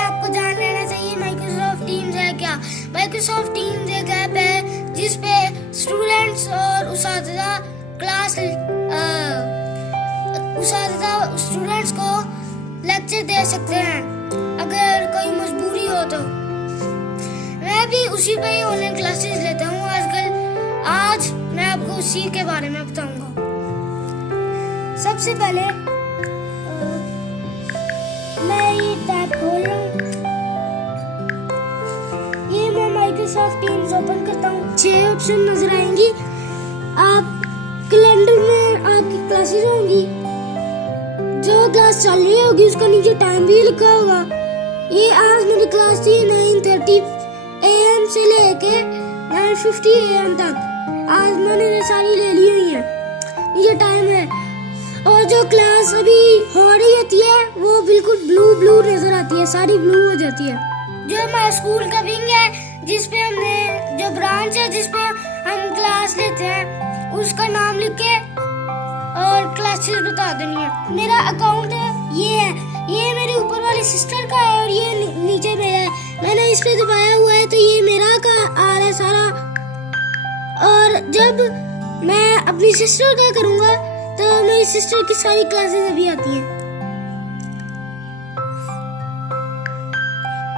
आपको जान लेना चाहिए माइक्रोसॉफ्ट टीम्स है क्या। माइक्रोसॉफ्ट टीम्स एक ऐप है जिसपे स्टूडेंट्स और उस्तादा स्टूडेंट्स को लेक्चर दे सकते हैं अगर कोई मजबूरी हो तो। मैं भी उसी पे ही ऑनलाइन क्लासेस लेता हूँ आजकल। आज मैं आपको उसी के बारे में बताऊंगा। सबसे पहले मैं ये टैब खोल रहा हूँ। ये मैं माइक्रोसॉफ्ट टीम्स ओपन करता हूँ। 6 ऑप्शन नजर आएंगी। आप कैलेंडर में आपकी क्लासेस होंगी, जो क्लास चल रही होगी उसका नीचे टाइम भी लिखा होगा। ये आज मेरी क्लास थी 9:30 AM से लेके 9:50 AM तक। आज मैंने ये सारी ले ली हुई है, ये टाइम है। और जो क्लास अभी हो रही होती है वो बिल्कुल ब्लू नजर आती है, सारी ब्लू हो जाती है। जो हमारा स्कूल का विंग है जिसपे हमने जो ब्रांच है जिसपे हम क्लास लेते हैं उसका नाम लिख के और क्लासेस बता देनी है। मेरा अकाउंट ये है, ये मेरे ऊपर वाली सिस्टर का है और ये नीचे मेरा है। मैंने इस पे दबाया हुआ है तो ये मेरा का आ रहा है सारा। और जब मैं अपनी सिस्टर का करूंगा तो मेरी सिस्टर की सारी क्लासेस अभी आती हैं।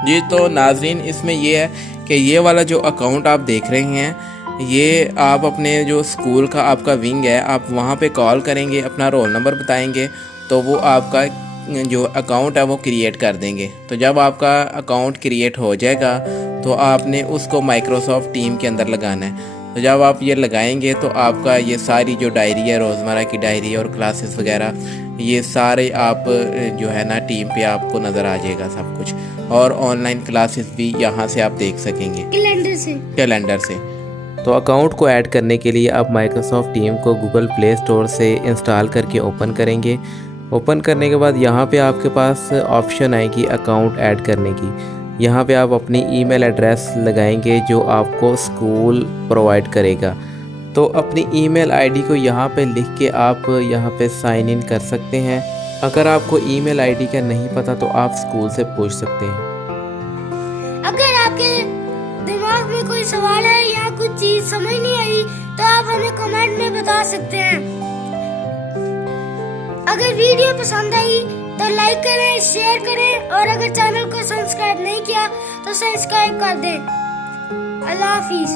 जी तो नाजरीन, इसमें ये है कि ये वाला जो अकाउंट आप देख रहे हैं ये आप अपने जो स्कूल का आपका विंग है आप वहाँ पे कॉल करेंगे, अपना रोल नंबर बताएंगे तो वो आपका जो अकाउंट है वो क्रिएट कर देंगे। तो जब आपका अकाउंट क्रिएट हो जाएगा तो आपने उसको माइक्रोसॉफ्ट टीम के अंदर लगाना है। तो जब आप ये लगाएंगे तो आपका ये सारी जो डायरी है, रोज़मर्रा की डायरी और क्लासेस वगैरह, ये सारे आप जो है ना टीम पे आपको नज़र आ जाएगा सब कुछ। और ऑनलाइन क्लासेस भी यहाँ से आप देख सकेंगे कैलेंडर से। तो अकाउंट को ऐड करने के लिए आप माइक्रोसॉफ्ट टीम को गूगल प्ले स्टोर से इंस्टॉल करके ओपन करेंगे। ओपन करने के बाद यहाँ पे आपके पास ऑप्शन आएगी अकाउंट ऐड करने की। यहाँ पे आप अपनी ईमेल एड्रेस लगाएंगे जो आपको स्कूल प्रोवाइड करेगा। तो अपनी ईमेल आईडी को यहाँ पे लिख के आप यहाँ पे साइन इन कर सकते हैं। अगर आपको ईमेल आईडी का नहीं पता तो आप स्कूल से पूछ सकते हैं। अगर आपके दिमाग में कोई सवाल है या कुछ चीज समझ नहीं आई तो आप हमें कमेंट में बता सकते हैं। अगर वीडियो पसंद आई तो लाइक करें, शेयर करें और अगर चैनल को सब्सक्राइब नहीं किया तो सब्सक्राइब कर दें। अल्लाह हाफिज।